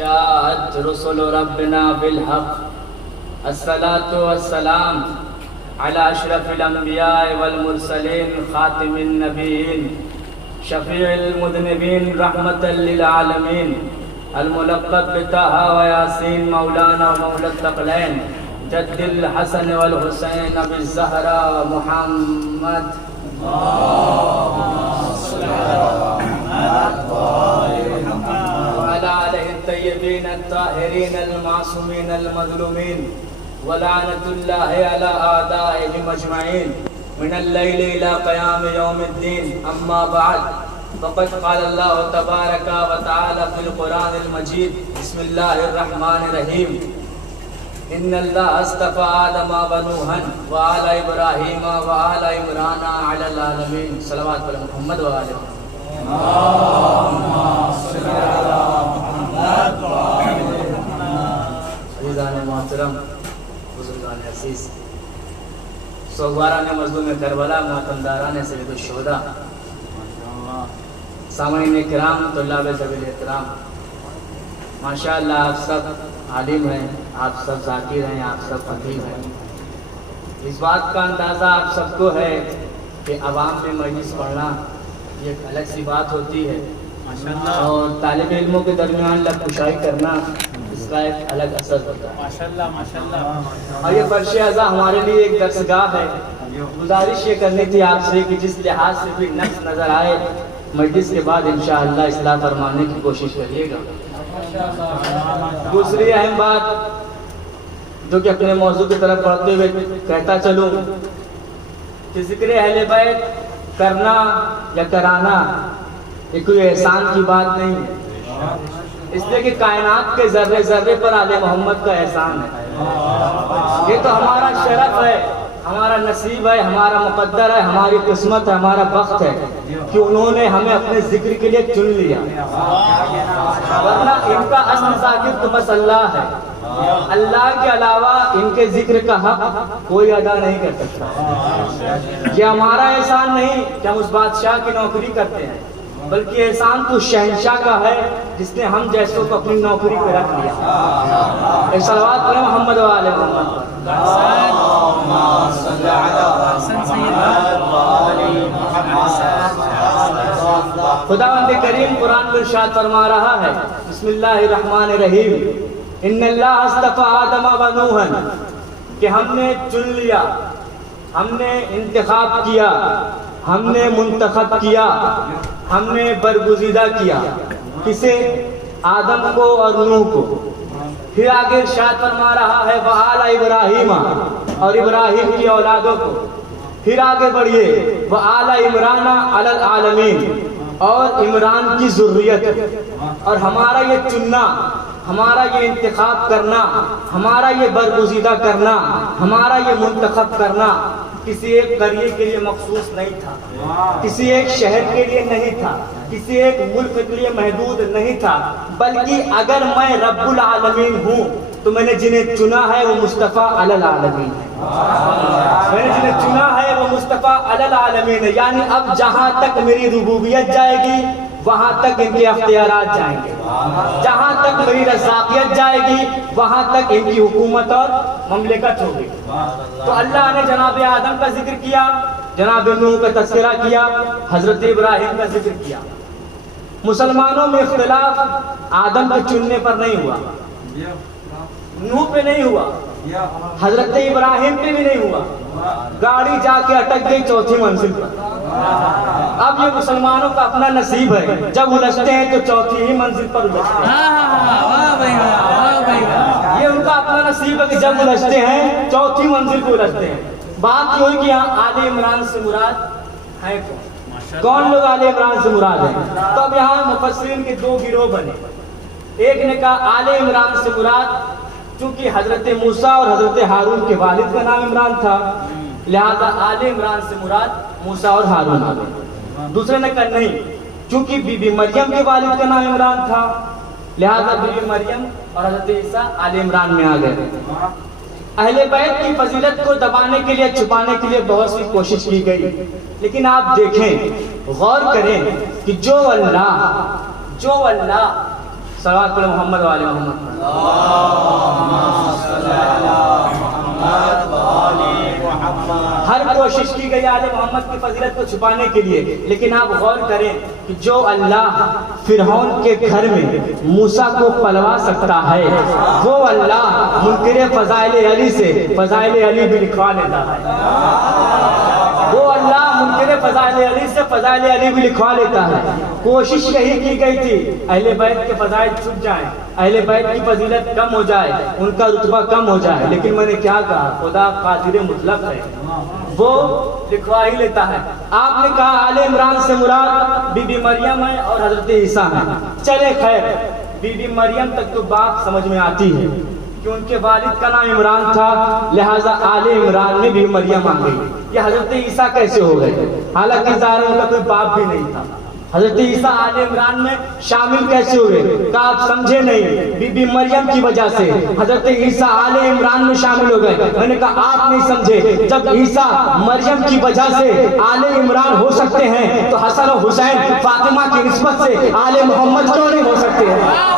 جاءت رسل ربنا بالحق الصلاة والسلام على أشرف الأنبياء والمرسلين خاتم النبيين شفيع المذنبين رحمة للعالمين الملقب بطه وياسين مولانا ومولى الثقلين جد الحسن والحسين أبي الزهراء محمد وعلى آله الطيبين الطاهرين المعصومين المظلومين ولعنة الله على أعدائهم أجمعين من الليل إلى قيام يوم الدين. أما بعد فقد قال الله تبارك وتعالى في القرآن المجيد بسم الله الرحمن الرحيم إن الله اصطفى آدم ونوحا وآل إبراهيم وآل عمران على العالمين. صلوات علی محمد وآل محمد. عزیزان محترم، بزرگان عزیز، سوگواران مظلوم کربلا، ماتمداران سید الشہداء، سامعین کرام، طلاب ذویل احترام، ماشاءاللہ آپ سب عالم ہیں، آپ سب ذاکر ہیں، آپ سب خطیب ہیں. اس بات کا اندازہ آپ سب کو ہے کہ عوام میں مجلس پڑھنا یہ ایک الگ سی بات ہوتی ہے، اور طالب علموں کے درمیان لب کشائی کرنا اس کا ایک الگ اثر ہوتا ہے. اور یہ فرش اعضاء ہمارے لیے ایک درسگاہ ہے. گزارش یہ کرنی تھی آپ سے کہ جس لحاظ سے بھی نقص نظر آئے مجلس کے بعد انشاءاللہ اصلاح فرمانے کی کوشش کریے گا. دوسری اہم بات جو کہ اپنے موضوع کی طرف پڑھتے ہوئے کہتا چلوں کہ ذکر اہل بیت کرنا یا کرانا یہ کوئی احسان کی بات نہیں ہے، اس لیے کہ کائنات کے ذرے ذرے پر آل محمد کا احسان ہے. یہ تو ہمارا شرف ہے، ہمارا نصیب ہے، ہمارا مقدر ہے، ہماری قسمت ہے، ہمارا بخت ہے کہ انہوں نے ہمیں اپنے ذکر کے لیے چن لیا، ورنہ ان کا اصل ذاکر تو بس اللہ ہے. اللہ کے علاوہ ان کے ذکر کا حق کوئی ادا نہیں کر سکتا. یہ ہمارا احسان نہیں کہ ہم اس بادشاہ کی نوکری کرتے ہیں، بلکہ احسان تو شہنشاہ کا ہے جس نے ہم جیسوں کو اپنی نوکری پہ رکھ لیا. ایک صلوات پڑھیں محمد و آل محمد. خداوند کریم قرآن میں ارشاد فرما رہا ہے بسم اللہ الرحمن الرحیم ان اللہ اصطفى آدم و نوحا، کہ ہم نے چن لیا، ہم نے انتخاب کیا، ہم نے منتخب کیا، ہم نے برگزیدہ کیا. کسے؟ آدم کو اور نوح کو. پھر آگے ارشاد فرما رہا ہے وآل ابراہیم، اور ابراہیم کی اولادوں کو. پھر آگے بڑھیے وآل عمران علی العالمین، اور عمران کی ذریت. اور ہمارا یہ چننا، ہمارا یہ انتخاب کرنا، ہمارا یہ برگزیدہ کرنا، ہمارا یہ منتخب کرنا کسی ایک قریے کے لیے مخصوص نہیں تھا، کسی ایک شہر کے لیے نہیں تھا، کسی ایک ملک کے لیے محدود نہیں تھا، بلکہ اگر میں رب العالمین ہوں تو میں نے جنہیں چنا ہے وہ مصطفیٰ علی العالمین ہے. میں نے جنہیں چنا ہے وہ مصطفیٰ علی العالمین ہے. یعنی اب جہاں تک میری ربوبیت جائے گی وہاں تک ان کے اختیارات جائیں گے، جہاں تک میری رزاقیت جائے گی وہاں تک ان کی حکومت اور مملکت ہوگی. تو اللہ نے جناب آدم کا ذکر کیا، جناب نوح کا تذکرہ کیا، حضرت ابراہیم کا ذکر کیا. مسلمانوں میں اختلاف آدم کے چننے پر نہیں ہوا، نوح پہ نہیں ہوا، حضرت ابراہیم پہ بھی نہیں ہوا. گاڑی جا کے اٹک گئی چوتھی منزل پر. اب یہ مسلمانوں کا اپنا نصیب ہے، جب الجھتے ہیں تو چوتھی ہی منزل پر الجھتے ہیں. یہ ان کا اپنا نصیب ہے کہ جب الجھتے ہیں چوتھی منزل کو الجھتے ہیں. بات یہ ہوئی کہ یہاں آل عمران سے مراد ہے کون لوگ آل عمران سے مراد ہیں؟ تو اب یہاں مفسرین کے دو گروہ بنے. ایک نے کہا آل عمران سے مراد چونکہ حضرت موسیٰ اور حضرت ہارون کے والد کا نام عمران تھا لہذا آل عمران سے مراد موسیٰ اور ہارون آ گئے. دوسرے نے کہا نہیں، چونکہ بی بی مریم کے والد کا نام عمران تھا لہذا بی بی مریم اور حضرت عیسیٰ آل عمران میں آ گئے. اہل بیت کی فضیلت کو دبانے کے لیے، چھپانے کے لیے بہت سی کوشش کی گئی، لیکن آپ دیکھیں، غور کریں کہ جو اللہ صلوات پڑھیں محمد والے محمد۔ ہر کوشش کی گئی آل محمد کی فضیلت کو چھپانے کے لیے، لیکن آپ غور کریں کہ جو اللہ فرعون کے گھر میں موسیٰ کو پلوا سکتا ہے، وہ اللہ منکر فضائل علی سے فضائل علی بھی لکھوا لیتا ہے۔ وہ اللہ منکر فضائل علی سے فضائل علی بھی لکھوا لیتا ہے۔ کوشش یہی کی گئی تھی اہل بیت کے فضائل چھپ جائیں، اہل بیت کی فضیلت کم ہو جائے، ان کا رتبہ کم ہو جائے، لیکن میں نے کیا کہا، خدا قادر مطلق ہے، وہ لکھوا ہی لیتا ہے۔ آپ نے کہا آل عمران سے مراد بی بی مریم ہے اور حضرت عیسیٰ ہے، چلے خیر، بی بی مریم تک تو بات سمجھ میں آتی ہے کہ ان کے والد کا نام عمران تھا، لہٰذا آل عمران میں بھی مریم آ گئی۔ یہ حضرت عیسیٰ کیسے ہو گئے؟ حالانکہ ظاہر ان کا کوئی باپ بھی نہیں تھا۔ حضرت عیسیٰ آل عمران میں شامل کیسے ہوئے؟ کہا آپ سمجھے نہیں، بی بی مریم کی وجہ سے حضرت عیسیٰ آل عمران میں شامل ہو گئے۔ میں نے کہا آپ نہیں سمجھے، جب عیسیٰ مریم کی وجہ سے آل عمران ہو سکتے ہیں تو حسن و حسین فاطمہ کی نسبت سے آل محمد کیوں نہیں ہو سکتے ہیں؟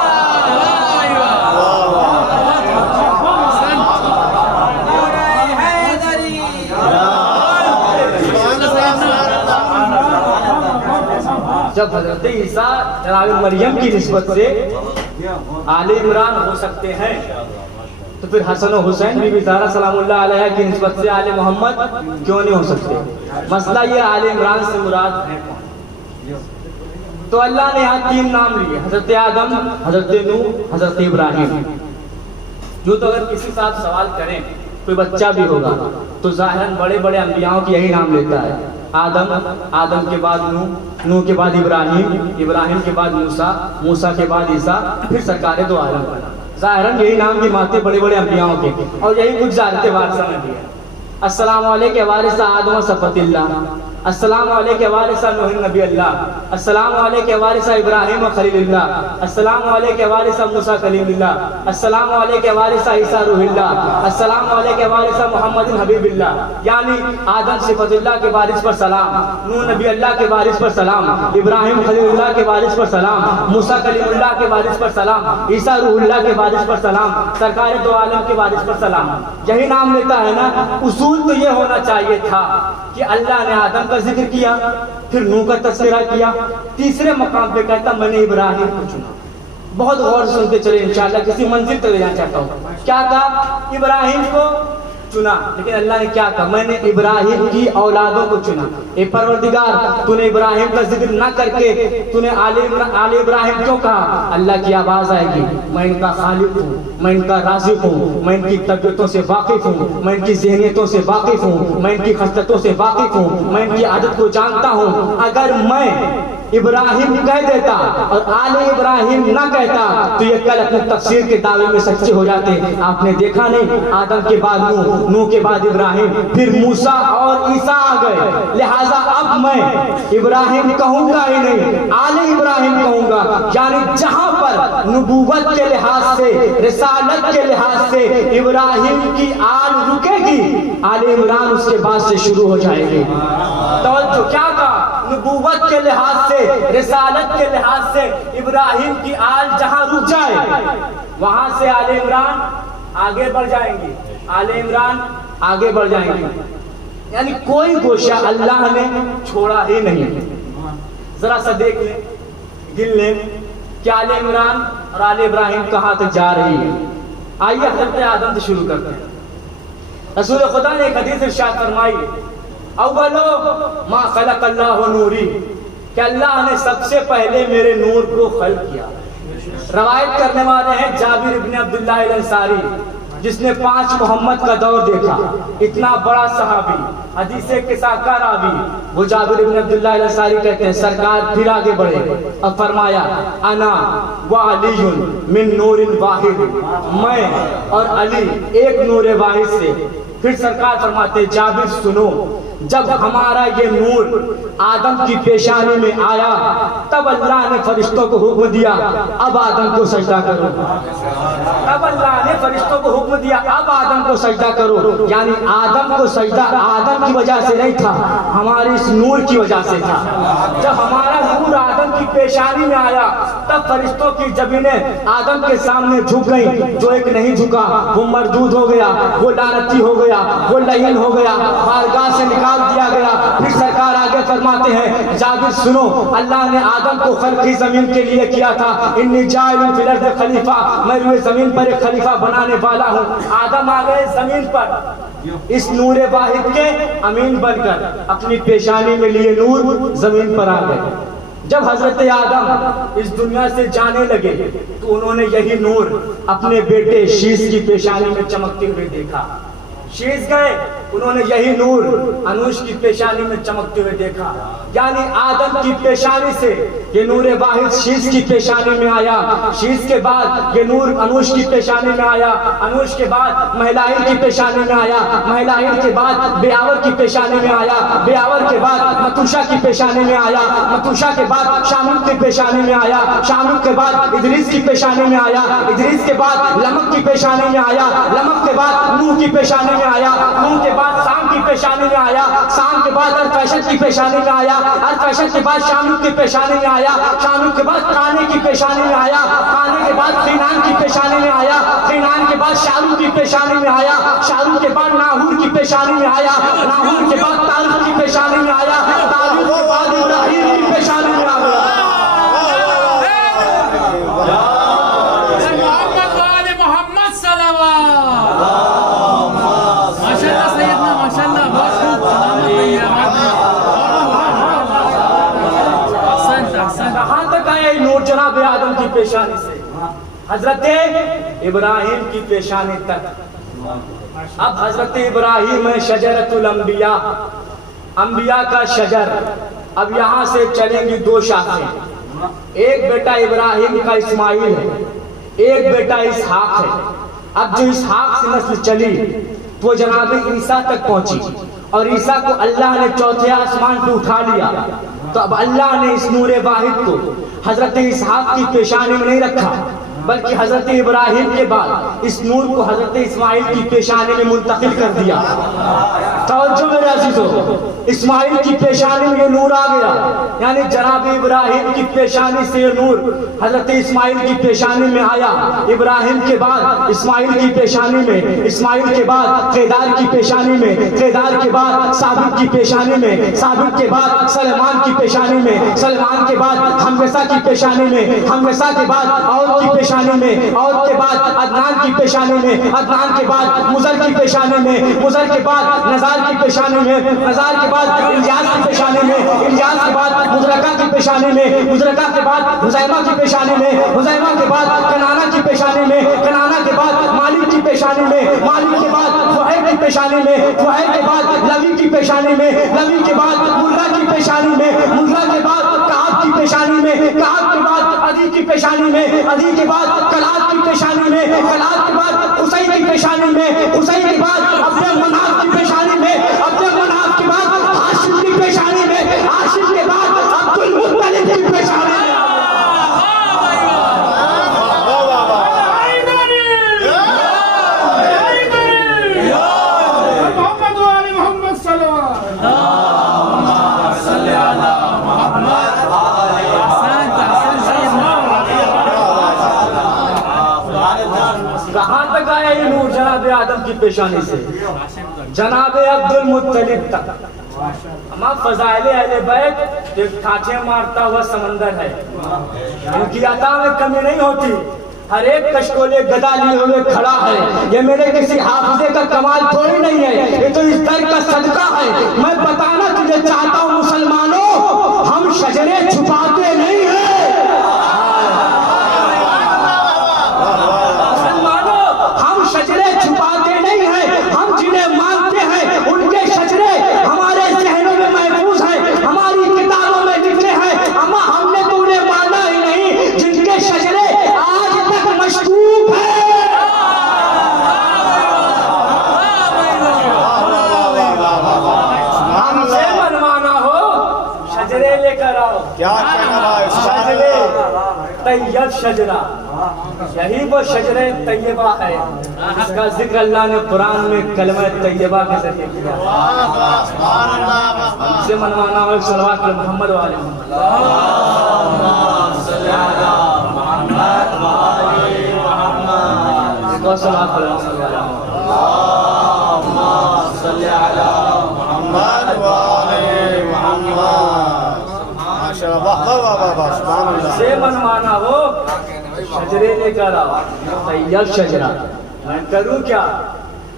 جب حضرت عیسیٰ جناب مریم کی نسبت سے آل عمران ہو سکتے ہیں تو پھر حسن و حسین بی بی زہرا سلام اللہ علیہ کی نسبت سے آل محمد کیوں نہیں ہو سکتے؟ مسئلہ یہ آل عمران سے مراد ہے کون؟ تو اللہ نے یہاں 3 نام لیے، حضرت آدم، حضرت نوح، حضرت ابراہیم۔ جو تو اگر کسی صاحب سوال کریں کوئی بچہ بھی ہوگا تو ظاہراً بڑے بڑے انبیاءوں کی یہی نام لیتا ہے، آدم، آدم کے بعد نوح، نوح کے بعد ابراہیم، ابراہیم کے بعد موسیٰ، موسیٰ کے بعد عیسیٰ، پھر سرکار دو عالم بنا۔ ظاہراً یہی نام کی ماتے بڑے بڑے انبیاءوں کے، اور یہی کچھ زیارت وارثہ میں بھی ہے۔ السلام علیکم وارث آدم صفت اللہ، السلام علیکم وارث نوح نبی اللہ، السلام علیکم وارث ابراہیم خلیل اللہ، السلام علیکم وارث موسیٰ کلیم اللہ، السلام علیکم وارث عیسیٰ روح اللہ، السلام علیکم وارث محمد حبیب اللہ۔ یعنی آدم صفت اللہ کے وارث پر سلام، نوح نبی اللہ کے وارث پر سلام، ابراہیم خلیل اللہ کے وارث پر سلام، موسیٰ کلیم اللہ کے وارث پر سلام، عیسیٰ روح اللہ کے وارث پر سلام، سرکار دو عالم کے وارث پر سلام۔ یہی نام لیتا ہے نا۔ اصول تو یہ ہونا چاہیے تھا کہ اللہ نے آدم کا ذکر کیا، پھر نوح کا تذکرہ کیا، تیسرے مقام پہ کہتا میں نے ابراہیم کو چنا۔ بہت غور سے سنتے چلے، انشاءاللہ کسی منزل تک لے جانا چاہتا ہوں۔ کیا کہا؟ ابراہیم کو چنا، لیکن اللہ نے کیا کہا؟ میں نے ابراہیم کی اولادوں کو چنا۔ اے پروردگار، تو نے ابراہیم کا ذکر نہ کر کے تو نے آل ابراہیم کیوں کہا؟ اللہ کی آواز آئے گی، میں ان کا خالق ہوں، میں ان کا رازق ہوں، میں ان کی طبیعتوں سے واقف ہوں، میں ان کی ذہنیتوں سے واقف ہوں، میں ان کی خصلتوں سے واقف ہوں، میں ان کی عادت کو جانتا ہوں۔ اگر میں ابراہیم کہہ دیتا اور آل ابراہیم نہ کہتا تو یہ کل اپنے تفسیر کے دعوے میں سچے ہو جاتے۔ آپ نے دیکھا نہیں، آدم کے بعد نوح، نوح کے بعد ابراہیم، پھر موسیٰ اور عیسیٰ آ گئے، لہٰذا اب میں ابراہیم کہوں گا ہی نہیں، آل ابراہیم کہوں گا۔ یعنی جہاں پر نبوت کے لحاظ سے، رسالت کے لحاظ سے ابراہیم کی آل رکے گی، آل عمران اس کے بعد سے شروع ہو جائے گی۔ توجہ، کیا کہا؟ نبوت کے لحاظ سے، رسالت کے لحاظ سے ابراہیم کی آل جہاں رک جائے وہاں سے آل عمران آگے بڑھ جائیں گے، آل عمران آگے بڑھ جائیں گے۔ یعنی کوئی گوشہ اللہ نے چھوڑا ہی نہیں۔ ذرا سا دیکھ لیں، گن لیں کہ آل عمران اور آل ابراہیم کہاں تک جا رہی ہے۔ آئیے حضرت آدم سے شروع کرتے ہیں۔ رسول خدا نے ایک حدیث ارشاد فرمائی، اولو ما خلق اللہ نوری، کہ اللہ نے سب سے پہلے میرے نور کو خلق کیا۔ روایت کرنے والے ہیں جابر ابن عبداللہ الانصاری، جس نے 5 محمد کا دور دیکھا، اتنا بڑا صحابی، حدیث قصہ کا راوی، وہ جابر ابن عبداللہ الانصاری کہتے ہیں سرکار پھر آگے بڑھے اور فرمایا انا وعلی من نور واحد، میں اور علی ایک نور واحد سے۔ پھر سرکار فرماتے جابر سنو، جب ہمارا یہ نور آدم کی پیشانی میں آیا تب اللہ نے فرشتوں کو حکم دیا اب آدم کو سجدہ کرو۔ تب اللہ نے فرشتوں کو حکم دیا اب آدم کو سجدہ کرو۔ یعنی آدم کو سجدہ آدم کی وجہ سے نہیں تھا، ہماری اس نور کی وجہ سے تھا۔ جب ہمارا نور آدم کی کی پیشانی میں آیا تب فرشتوں کی زمینیں آدم کے سامنے جھک گئیں. جو ایک نہیں جھکا وہ مردود ہو گیا, وہ لعنتی ہو گیا, وہ لعین ہو گیا, بارگاہ سے نکال دیا گیا. پھر سرکار آگے فرماتے ہیں جابر سنو, اللہ نے آدم کو خلق ہی زمین کے لیے کیا تھا. انی جاعل فی الارض خلیفہ, میں روئے زمین پر ایک خلیفہ بنانے والا ہوں. آدم آ گئے زمین پر اس نور واحد کے امین بن کر, اپنی پیشانی میں لیے نور زمین پر آ گئے. جب حضرت آدم اس دنیا سے جانے لگے تو انہوں نے یہی نور اپنے بیٹے شیش کی پیشانی میں چمکتے ہوئے دیکھا. شیش گئے, انہوں نے یہی نور انوش کی پیشانی میں چمکتے ہوئے دیکھا. یعنی آدم کی پیشانی سے یہ نور واحد شیش کی پیشانی میں آیا, شیش کے بعد یہ نور انوش کی پیشانی میں آیا, انوش کے بعد مہلائل کی پیشانی میں آیا, مہلائل کے بعد بیاور کی پیشانی میں آیا, بیاور کے بعد متوشا کی پیشانی میں آیا, متوشا کے بعد شامل کی پیشانی میں آیا, شامل کے بعد ادریس کی پیشانی میں آیا, ادریس کے بعد لمک کی پیشانی میں آیا, لمک کے بعد نوح کی پیشانی میں آیا, نوح کے بعد سام کی پیشانی میں آیا, سام کے بعد ارفیشد کی پیشانی میں آیا, ارفیشد کے بعد شامل کی پیشانی میں آیا, شامل کے بعد کانے کی پیشانی میں آیا, کانے کے بعد خینان کی پیشانی میں آیا, خینان کے بعد شارو کی پیشانی میں آیا, شارو کے بعد ناہور کی پیشانی میں آیا, ناہور کے بعد تاریخ کی پیشانی میں آیا, تاریخ کے بعد ابراہیم کی پیشانی میں آیا. کہاں تک آئے نور جناب آدم کی پیشانی سے حضرت ابراہیم کی پیشانی تک. اب حضرت ابراہیم ہے شجرۃ الانبیاء, انبیاء کا شجر. اب یہاں سے چلیں گی دو شاخیں, ایک بیٹا ابراہیم کا اسماعیل ہے, ایک بیٹا اسحاق ہے. اب جو اسحاق سے نسل چلی وہ جناب عیسیٰ تک پہنچی, اور عیسیٰ کو اللہ نے چوتھے آسمان پہ اٹھا لیا. تو اب اللہ نے اس نور واحد کو حضرت اسحاق کی پیشانی میں نہیں رکھا, بلکہ حضرت ابراہیم کے بعد اس نور کو حضرت اسماعیل کی پیشانی میں منتقل کر دیا. توجہ میرے عزیزو, اسماعیل کی پیشانی میں یہ نور آ گیا, یعنی جناب ابراہیم کی پیشانی سے یہ نور حضرت اسماعیل کی پیشانی میں آیا. ابراہیم کے بعد اسماعیل کی پیشانی میں, اسماعیل کے بعد قیدار کی پیشانی میں, قیدار کے بعد ثابت کی پیشانی میں, ثابت کے بعد سلمان کی پیشانی میں, سلمان کے بعد حمزہ کی پیشانی میں, حمزہ کے بعد اور کی پیشانی میں, اور کے بعد عدنان کی پیشانی میں, عدنان کے بعد مزر کی پیشانی میں, مزر کے بعد نزار کی پیشانی میں, نزار کے بعد الیاس کی پیشانی میں, الیاس کے بعد مدرکہ کی پیشانی میں, مدرکہ کے بعد حزیمہ کی پیشانی میں, حزیمہ کے بعد کنانہ کی پیشانی میں, کنانہ کے بعد مالک کی پیشانی میں, مالک کے بعد فہیر کی پیشانی میں, فہیر کے بعد لوی کی پیشانی میں, لوی کے بعد مرہ کی پیشانی میں, مرہ کے بعد کعب کی پیشانی میں, کعب کے بعد عدی کی پیشانی میں, عدی کے بعد کلات کی پیشانی میں, کلات کے بعد قصی کی پیشانی میں, قصی کے بعد عبد مناف کی پیشانی میں, عبد مناف کے بعد ہاشم کی پیشانی میں, ہاشم کے بعد عبد المطلب کی پیشانی میں. کہاں تک آیا یہ نور جناب آدم کی پیشانی سے؟ جناب عبد المطلب تک. اما فضائل اہل بیت ایک ٹھاٹھے مارتا ہوا سمندر ہے, ان کی عطا میں کمی نہیں ہوتی. ہر ایک کشکولے گدا لیے ہوئے کھڑا ہے. یہ میرے کسی حافظے کا کمال تھوڑی نہیں ہے, یہ تو اس در کا صدقہ ہے. میں بتانا تجھے چاہتا ہوں مسلمانوں, ہم شجرے چھپاتے نہیں ہیں. شجرے چھپاتے نہیں ہیں, ہم جنہیں مانتے ہیں ان کے شجرے ہمارے ذہنوں میں محفوظ ہیں, ہماری کتابوں میں لکھے ہیں. اما ہم نے تو انہیں مانا ہی نہیں جن کے شجرے آج تک مشکوک ہیں. ہم سے منوانا ہو شجرے لے کر آؤ. شجرے طیب شجرہ یہی وہ شجر طیبہ ہے جس کا ذکر اللہ نے قرآن میں کلمہ طیبہ کے ذریعے کیا. سے منوانا ہو ایک صلوات علی محمد و آل محمد. ایک اور صلوات علی محمد و آل محمد. سے منوانا ہو شجرے لے کر آؤ طیب شجرہ. میں کروں کیا؟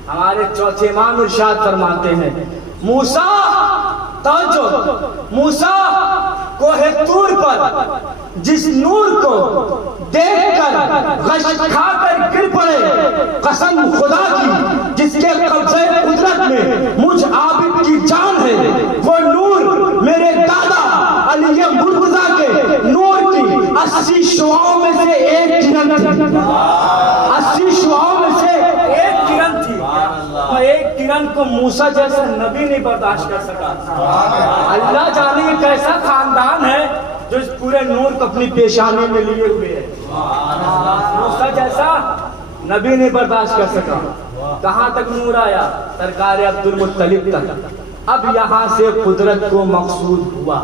ہمارے چوتھے امام ارشاد فرماتے ہیں موسیٰ توجہ، موسیٰ کوہ طور پر جس نور کو دیکھ کر غش کھا کر گر پڑے، قسم خدا کی جس کے قبضے قدرت میں مجھ عابد کی جان ہے، وہ نور میرے دادا علی مرتضیٰ کے نور کی 80 شعاؤں میں سے ایک کرن تھی. 80 شعاؤں میں سے ایک کرن تھی. ایک کرن کو موسیٰ جیسا نبی نہیں برداشت کر سکا. اللہ جانے یہ کیسا خاندان ہے جو اس پورے نور کو اپنی پیشانی میں لیے ہوئے ہے. موسیٰ جیسا نبی نہیں برداشت کر سکا. کہاں تک نور آیا؟ سرکار عبدالمطلب تک. اب یہاں سے قدرت کو مقصود ہوا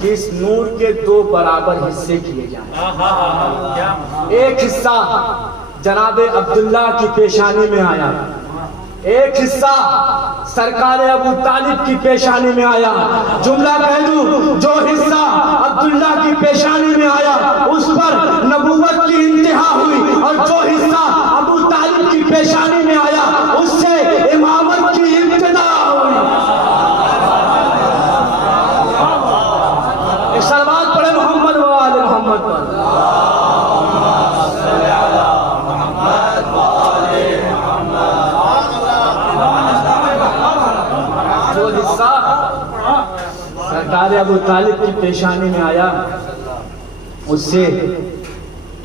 کہ اس نور کے 2 برابر حصے کیے جائیں. ایک حصہ جناب عبداللہ کی پیشانی میں آیا، ایک حصہ سرکار ابو طالب کی پیشانی میں آیا. جملہ کہہ دوں، جو حصہ عبداللہ کی پیشانی میں آیا اس پر نبوت کی انتہا ہوئی، اور جو حصہ ابو طالب کی پیشانی میں آیا اس سے امامت کی ابتدا ہوئی. صلوات پڑھے محمد و آل محمد پر. جو حصہ سرکار ابو طالب کی پیشانی میں آیا اس سے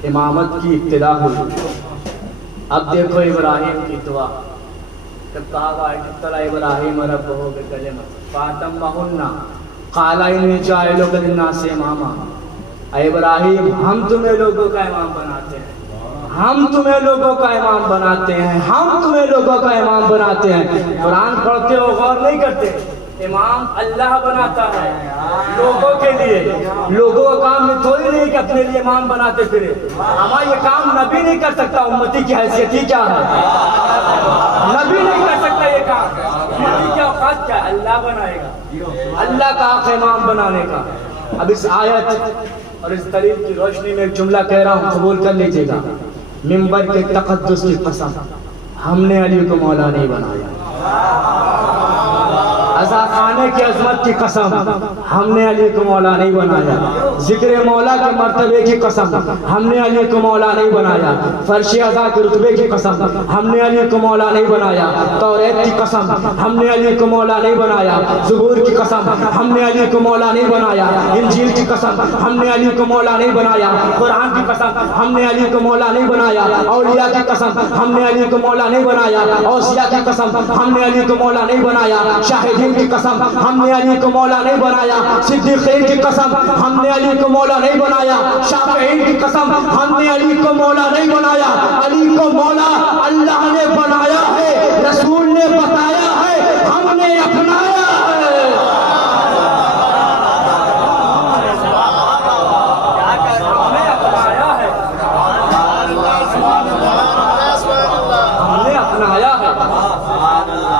امامت کی ابتدا ہوئی. اب دیکھو ابراہیم کی دعا، جب کہا ابتلا ابراہیم ربہ بکلمۃ فاتمہن قال انی جاعلک للناس اماما. اے ابراہیم ہم تمہیں لوگوں کا امام بناتے ہیں، ہم تمہیں لوگوں کا امام بناتے ہیں، ہم تمہیں لوگوں کا امام بناتے ہیں. قرآن پڑھتے ہو غور نہیں کرتے. امام اللہ بناتا ہے لوگوں کے لیے. لوگوں کا کام یہ تھوڑی نہیں کہ اپنے لیے امام بناتے پھرے. ہمارا یہ کام نبی نہیں کر سکتا. امتی کی حیثیت ہی کیا ہے؟ نبی نہیں کر سکتا یہ کام. امتی کی اوقات کیا ہے؟ اللہ بنائے گا. اللہ کا حق امام بنانے کا. اب اس آیت اور اس دلیل کی روشنی میں ایک جملہ کہہ رہا ہوں، قبول کر لیجئے گا. منبر کے تقدس کی قسم ہم نے علی کو مولا نہیں بنایا. عزا خانے کی عظمت کی قسم ہم نے علی کو مولا نہیں بنایا. ذکر مولا کے مرتبے کی قسم ہم نے علی کو مولا نہیں بنایا. فرش عزا کے رتبے کی قسم ہم نے علی کو مولا نہیں بنایا. توریت کی قسم ہم نے علی کو مولا نہیں بنایا. زبور کی قسم ہم نے علی کو مولا نہیں بنایا. انجیل کی قسم ہم نے علی کو مولا نہیں بنایا. قرآن کی قسم ہم نے علی کو مولا نہیں بنایا. اولیاء کی قسم ہم نے علی کو مولا نہیں بنایا. اوصیاء کی قسم ہم نے علی کو مولا نہیں بنایا. شاہدین کی قسم ہم نے علی کو مولا نہیں بنایا. صدیقین کی قسم ہم نے علی کو مولا نہیں بنایا. شافعین کی قسم ہم نے علی کو مولا نہیں بنایا. علی کو مولا اللہ نے بنایا ہے، رسول نے بتایا ہے، ہم نے اپنایا ہے. ہم نے اپنایا ہے.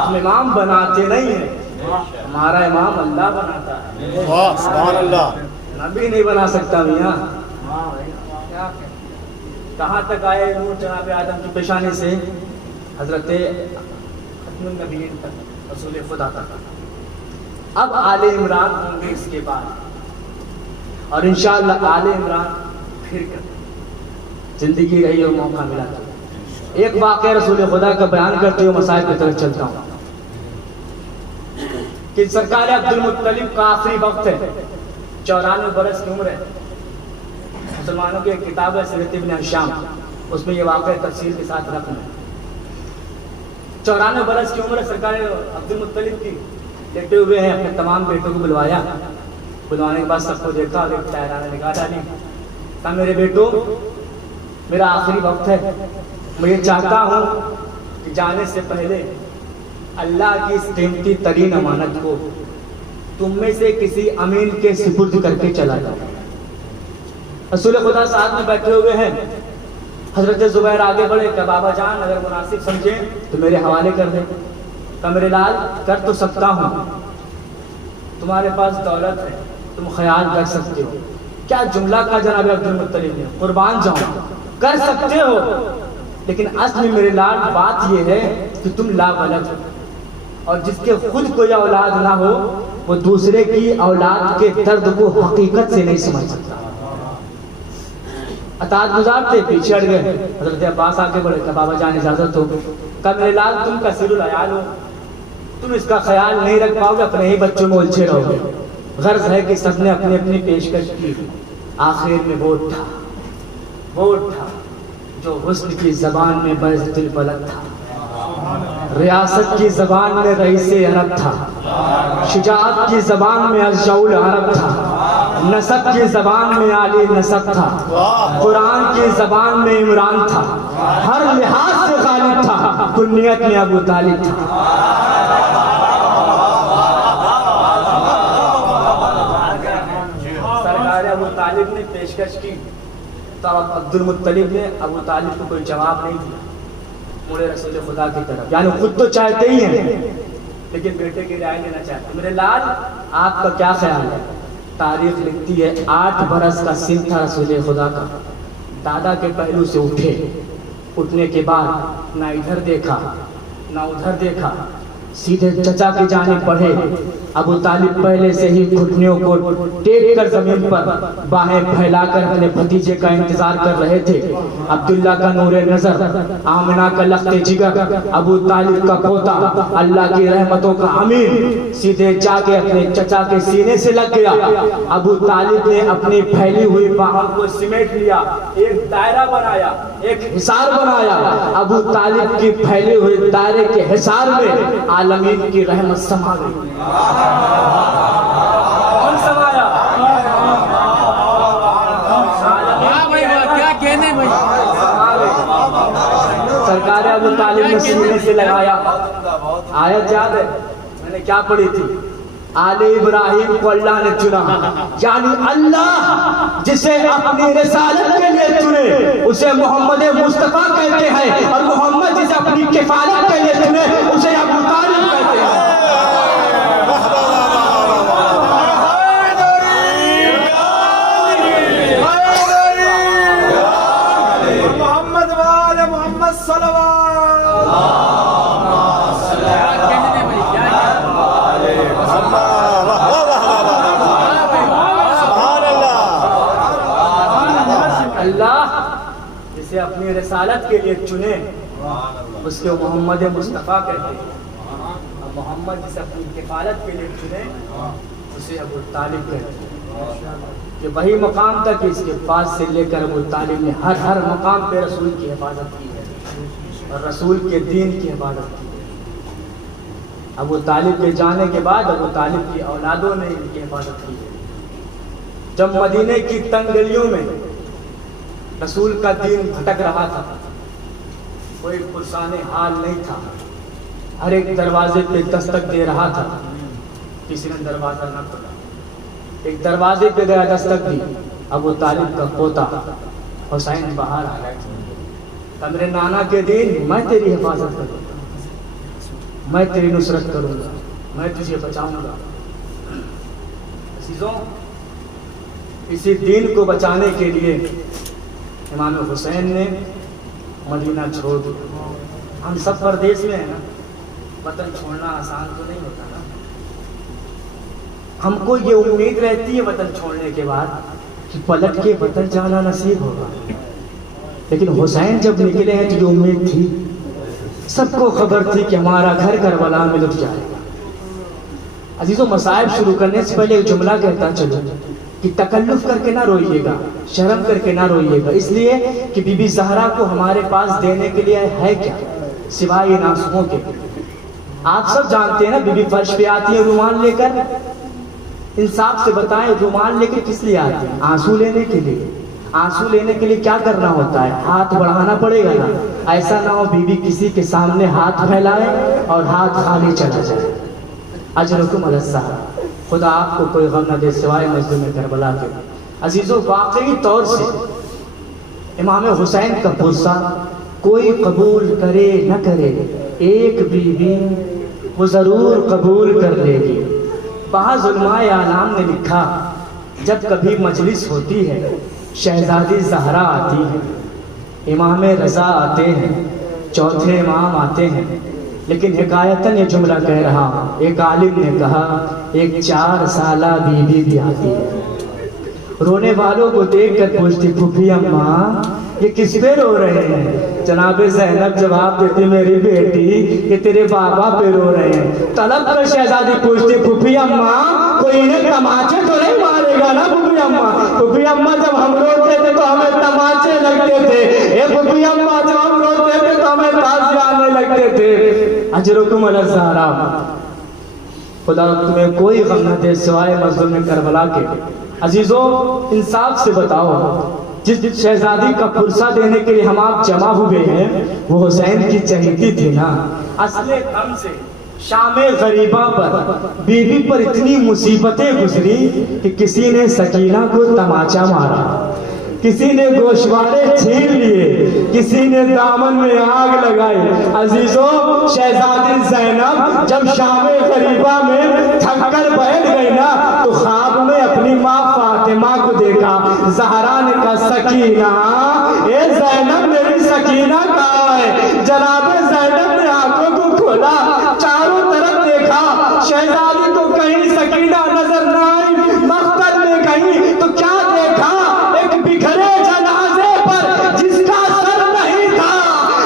ہم امام بناتے نہیں ہیں، ہمارا امام اللہ بناتا ہے. سبحان اللہ. نبی نہیں بنا سکتا میاں. کہاں تک آئے نور جناب آدم کی پیشانی سے حضرت ختم النبیین تک، رسول خدا تک. اب آل عمران ہوں گے اس کے بعد، اور انشاءاللہ آل عمران پھر کر زندگی رہی اور موقع ملا تو ایک واقعہ رسول خدا کا بیان کرتے ہوئے مسائل کی طرف چلتا ہوں کہ سرکار عبدالمطلب کا آخری وقت ہے، 94 برس کی عمر ہے. مسلمانوں کی ایک کتاب ہے سیرت ابن ہشام، اس میں یہ واقعہ تفصیل کے ساتھ رقم ہے. 94 برس کی عمر ہے سرکار عبدالمطلب کی. لیٹے ہوئے ہیں، اپنے تمام بیٹوں کو بلوایا. بلوانے کے بعد سب کو دیکھا اور ایک شاعرانہ نگاہ ڈالی. کہا میرے بیٹو میرا آخری وقت ہے، میں یہ چاہتا ہوں کہ جانے سے پہلے اللہ کی اس قیمتی ترین امانت کو تم میں سے کسی امین کے سپرد کر کے چلا جاؤ۔ رسول خدا ساتھ میں بیٹھے ہوئے ہیں، حضرت زبیر آگے بڑھے کہ بابا جان اگر مناسب سمجھیں تو میرے حوالے کر دیں۔ کہ میرے لال کر تو سکتا ہوں، تمہارے پاس دولت ہے، تم خیال کر سکتے ہو۔ کیا جملہ کہا جناب عبد المطلب نے، قربان جاؤں، کر سکتے ہو، لیکن اصل میں میرے لال بات یہ ہے کہ تم لا ولد ہو، اور جس کے خود کوئی اولاد نہ ہو وہ دوسرے کی اولاد کے درد کو حقیقت سے نہیں سمجھ سکتا۔ اطاعت گزار تھے، پیچھے ہٹ گئے۔ حضرت عباس آگے بڑھے کہ بابا جان اجازت ہو۔ کہ میرے لال تم کثیر العیال ہو، تم اس کا خیال نہیں رکھ پاؤ گے، اپنے ہی بچوں میں الجھے رہو گے۔ غرض ہے کہ سب نے اپنی اپنی پیشکش کی، آخر میں وہ اٹھا جو حسن کی زبان میں بعزت البلد تھا، ریاست کی زبان میں رئیس عرب تھا، شجاعت کی زبان میں ارجع العرب تھا، نسب کی زبان میں عالی نسب تھا، قرآن کی زبان میں عمران تھا، ہر لحاظ سے غالب تھا، کنیت میں ابو طالب تھا۔ سرکار ابو طالب نے پیشکش کی تو عبد المطلب نے ابو طالب کو کوئی جواب نہیں دیا، مڑے رسول خدا کی طرف، یعنی خود تو چاہتے ہی ہیں لیکن بیٹے کی رائے لینا چاہتے۔ میرے لال آپ کا کیا خیال ہے؟ تاریخ لکھتی ہے 8 برس کا سن تھا رسول خدا کا، دادا کے پہلو سے اٹھے، اٹھنے کے بعد نہ ادھر دیکھا نہ ادھر دیکھا، سیدھے چچا کی جانب بڑھے۔ ابو طالب پہلے سے ہی گھٹنوں کو ٹیک کر زمین پر باہیں پھیلا کر اپنے بھتیجے کا انتظار کر رہے تھے۔ عبداللہ کا نور نظر، آمنہ کا لخت جگر، ابو طالب کا پوتا، اللہ کی رحمتوں کا امین، سیدھے جا کے اپنے چچا کے سینے سے لگ گیا۔ ابو طالب نے اپنی پھیلی ہوئی باہوں کو سمیٹ لیا، ایک دائرہ بنایا، ایک حصار بنایا۔ ابو طالب کی پھیلی ہوئی دائرے کے حصار میں عالمین کی رحمت سما گئی۔ کون سمایا؟ کیا کہنے بھائی؟ سرکار ابو طالب نے سینے سے لگایا۔ آیت یاد ہے میں نے کیا پڑھی تھی؟ آل ابراہیم کو اللہ نے چنا، یعنی اللہ جسے اپنی رسالت کے لیے چنے اسے محمد مصطفیٰ کہتے ہیں، اور محمد جسے اپنی کفالت کے لیے چنے اسے ابو طالب کہتے ہیں۔ محمد وآل محمد صلوات۔ اللہ جسے اپنی رسالت کے لیے چنے اس کو محمد مصطفیٰ کہتے ہیں، اور محمد جسے اپنی کفالت کے لیے چنے اسے ابو طالب کہتے ہیں۔ کہ وہی مقام تک اس کے بعد سے لے کر ابو طالب نے ہر مقام پہ رسول کی حفاظت کی ہے اور رسول کے دین کی حفاظت کی ہے۔ ابو طالب کے جانے کے بعد ابو طالب کی اولادوں نے ان کی حفاظت کی ہے۔ جب مدینے کی تنگ گلیوں میں رسول کا دین بھٹک رہا تھا، کوئی پرسان حال نہیں تھا، ہر ایک دروازے پہ دستک دے رہا تھا، کسی نے دروازہ نہ کھولا۔ ایک دروازے پہ گیا، دستک دی، ابو طالب کا پوتا حسین باہر آیا کہ میرے نانا کے دین میں تیری حفاظت کروں گا، میں تیری نصرت کروں گا، میں تجھے بچاؤں گا۔ عزیزوں، اسی دین کو بچانے کے لیے امام حسین نے مدینہ چھوڑ دیا۔ ہم سب پردیس میں ہیں نا، وطن چھوڑنا آسان تو نہیں ہوتا نا۔ ہم کو یہ امید رہتی ہے وطن چھوڑنے کے بعد کہ پلٹ کے وطن جانا نصیب ہوگا، لیکن حسین جب نکلے ہیں تو یہ امید تھی، سب کو خبر تھی کہ ہمارا گھر کربلا میں لٹ جائے گا۔ عزیزوں، مصائب شروع کرنے سے پہلے ایک جملہ کہتا چلو کہ تکلف کر کے نہ روئیے گا، شرم کر کے نہ روئیے گا، اس لیے کہ بی بی زہرا کو ہمارے پاس دینے کے لیے ہے کیا سوائے ناسخوں کے۔ آپ سب جانتے ہیں نا، بی بی فرش پہ آتی ہے رومال لے کر، انصاف سے بتائیں رومال لے کے کس لیے آتی ہیں؟ آنسو لینے کے لیے؟ آنسو لینے کے لیے کیا کرنا ہوتا ہے؟ ہاتھ بڑھانا پڑے گا نا. ایسا نہ ہو بیوی کسی کے سامنے ہاتھ پھیلائے اور ہاتھ خالی چلا جائے. اجرکم علی السحر. خدا آپ کو کوئی غم نہ دے سوائے مظلوم کربلا کے. عزیزو واقعی طور سے امام حسین کا پرسہ کوئی قبول کرے نہ کرے، ایک بیوی وہ ضرور قبول کر لے گی. بعض علماء اعلام نے لکھا جب کبھی مجلس ہوتی ہے، شہزادی زہرا آتی ہے، امام رضا آتے ہیں، چوتھے امام آتے ہیں، لیکن حکایتاً یہ جملہ کہہ رہا ہوں، ایک عالم نے کہا ایک 4 سالہ بیوی بھی آتی ہے. رونے والوں کو دیکھ کر پوچھتی پھوپھی اماں یہ کس پہ رو رہے ہیں؟ جناب زینب جواب دیتی میری بیٹی یہ تیرے بابا پہ رو رہے ہیں. طلب کر شہزادی پوچھتی پھوپھی اماں کوئی انہیں تماچے تو نہیں مارے گا نا پھوپھی اماں؟ پھوپھی اماں جب ہم روتے تھے تو ہمیں تماچے لگتے تھے. اے پھوپھی اماں جب ہم روتے تھے تو ہمیں تازیاں آنے لگتے تھے. اجرکم علی الزہرا. خدا تمہیں کوئی غم نہ دے سوائے مظلوم کربلا کے. عزیزو انصاف سے بتاؤ جس شہزادی کا پرسہ دینے کے لیے ہم آپ جمع ہوئے ہیں وہ حسین کی چہیتی تھی نا. اصل غم سے شام غریبہ پر بیوی پر اتنی مصیبتیں گزری کہ کسی نے سکینہ کو تماچا مارا، کسی نے گوشوارے چھین لیے، کسی نے دامن میں آگ لگائی. عزیزو شہزادی زینب جب شام غریبہ میں تھک کر بیٹھ گئی نا تو خواب میں اپنی ماں فاطمہ کو دیکھا. زہرا نے کہا سکینہ اے زینب میری سکینہ کہاں ہے؟ جناب زینب نے آنکھوں کو کھولا، چاروں طرف دیکھا، شہزادی کو کہیں سکینہ نظر نہ آئی. مقتل میں کہیں تو کیا دیکھا؟ ایک بکھرے جنازے پر جس کا سر نہیں تھا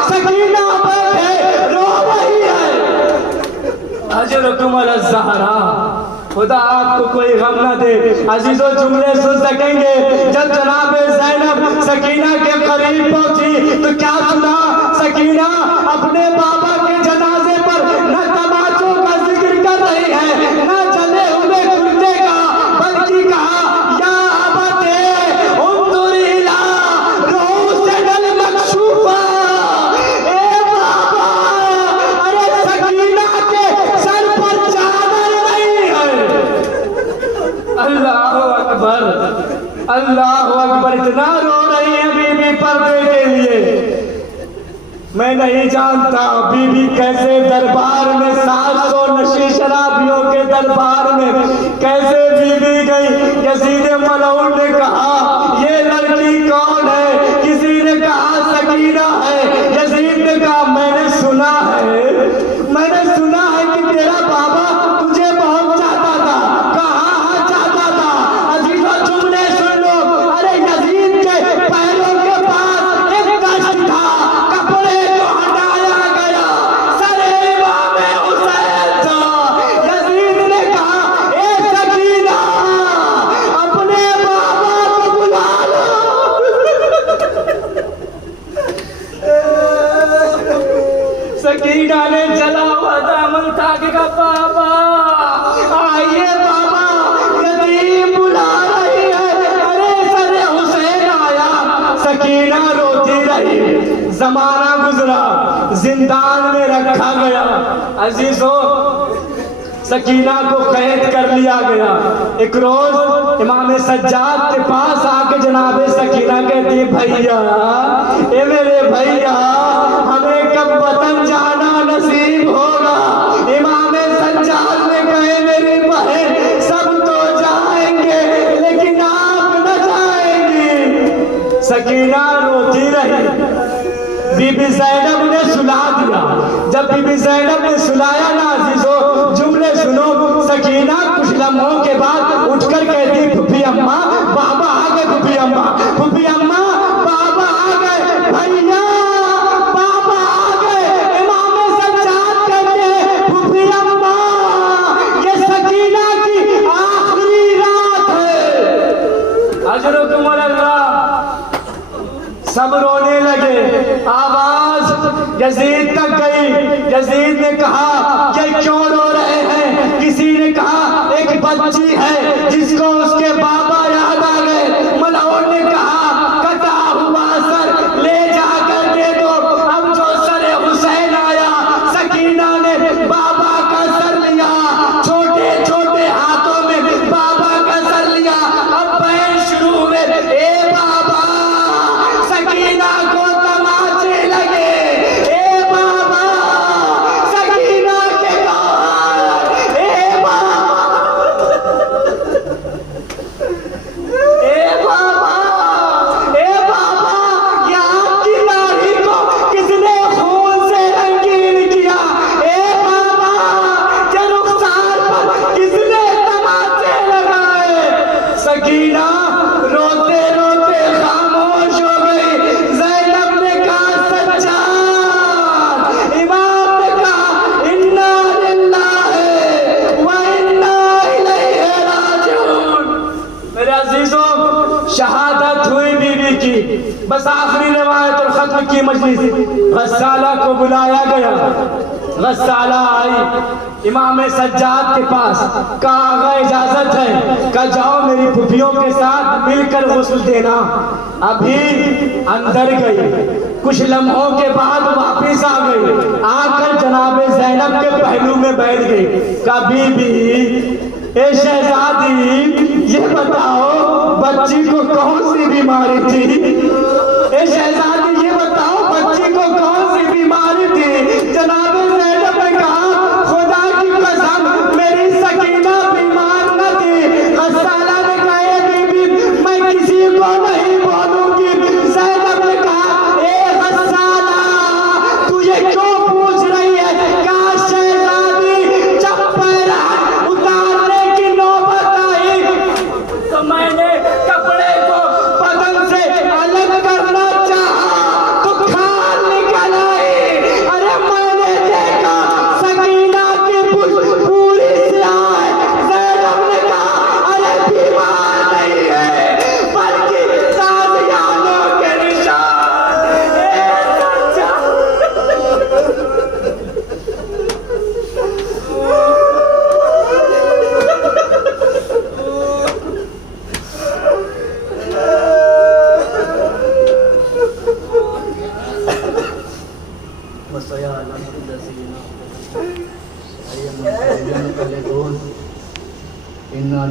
سکینہ بیٹھے رو رہی ہے. اجرکم علی الزہرا. خدا آپ کو کوئی غم نہ دے. عزیزو جملے سن سکیں گے جب جناب زینب سکینہ کے قریب پہنچی تو کیا سنا؟ سکینہ اپنے بابا کے جنازے پر نہ تماچوں کا ذکر کر رہی ہے نہ جلے ہوئے کرتے کا، بلکہ کہا یا ابتے انظر الی رؤوسنا المکشوفہ. اے بابا ارے سکینہ کے سر پر چادر نہیں ہے. اللہ اکبر اللہ اکبر. اتنا رو رہی ہے بی بی پردے کے لیے. میں نہیں جانتا بی بی کیسے دربار میں 700 نشی شرابیوں کے دربار میں کیسے بی بی گئی. یزید ملعون نے کہا یہ لڑکی کون ہے؟ کسی نے کہا سکینہ ہے. یزید نے کہا میں نے سنا ہے کہ تیرا بابا تجھے بہت چاہتا تھا. کہاں چاہتا تھا؟ عزیزو جملے سن لو. ارے یزید کے پیروں کے پاس ایک دشت تھا، کپڑے کو ہٹایا گیا، سر امام حسین تھا. یزید نے کہا اے سکینہ اپنے بابا کو بلا لو. سکینہ نے جلا ہوا دامن تھا کہ بابا آئیے بابا یتیم بلا رہی ہے. ارے سر حسین آیا. سکینہ روتی رہی. زمانہ گزرا، زندان میں رکھا گیا. عزیزو سکینہ کو قید کر لیا گیا. ایک روز امام سجاد کے پاس آ کے جناب سکینہ کہتی بھیا اے میرے بھیا ہمیں کب وطن جانا نصیب ہوگا؟ امام سجاد نے کہے میری بہن سب تو جائیں گے لیکن آپ نہ جائیں گی. سکینہ روتی رہی. بی بی زینب نے سلا دیا. جب بی بی زینب نے سلایا نا عزیزو جملے سنو. سکینہ کچھ لمحوں کے بعد اٹھ کر کہتی پھوپھی اماں بابا آ گئے. پھوپھی اماں بابا آ گئے. بھیا بابا آ گئے. امام سجاد کہتے ہیں پھوپھی اماں یہ سکینہ کی آخری رات ہے. اجرکم علی اللہ. سب رونے لگے. آواز یزید تک گئی. یزید نے کہا یہ کیوں رو رہے ہیں؟ کسی نے کہا ایک بچی ہے جس کو اس کے بابا یاد آ گئے. ملعون نے کہا مجلس غسالہ کو بلایا گیا. غسالہ آئی امام سجاد کے پاس, کہا آقا اجازت ہے, کہا جاؤ میری پھوپھیوں کے ساتھ مل کر غسل دینا. ابھی اندر گئی, کچھ لمحوں کے بعد واپس آ گئی, آ کر جناب زینب کے پہلو میں بیٹھ گئی. کہا بی بی اے شہزادی یہ بتاؤ بچی کو کون سی بیماری تھی؟ اے شہزادی یہ بتاؤ بچی کو کون سی بیماری تھی؟ جناب زینب نے کہا خدا کی قسم میری سکینہ بیمار نہ تھی. غسالہ نے کہا اے بی بی میں کسی کو نہیں بولوں گی. زینب نے کہا اے غسالہ تو یہ کیوں پوچھ رہی ہے؟ کہا شہزادی جب پیرا اتارنے کی نوبت آئی تو میں نے کپڑے کو بدن سے الگ کرنا چاہا تو کھال نکل آئی. ارے میں نے دیکھا سکینہ کی پوری سیاہ ہے. زینب نے کہا ارے بیمار نہیں ہے بلکہ تازیانوں کے نشان. اے سچا وسيعلم الذين أيما الذين يقولون إنا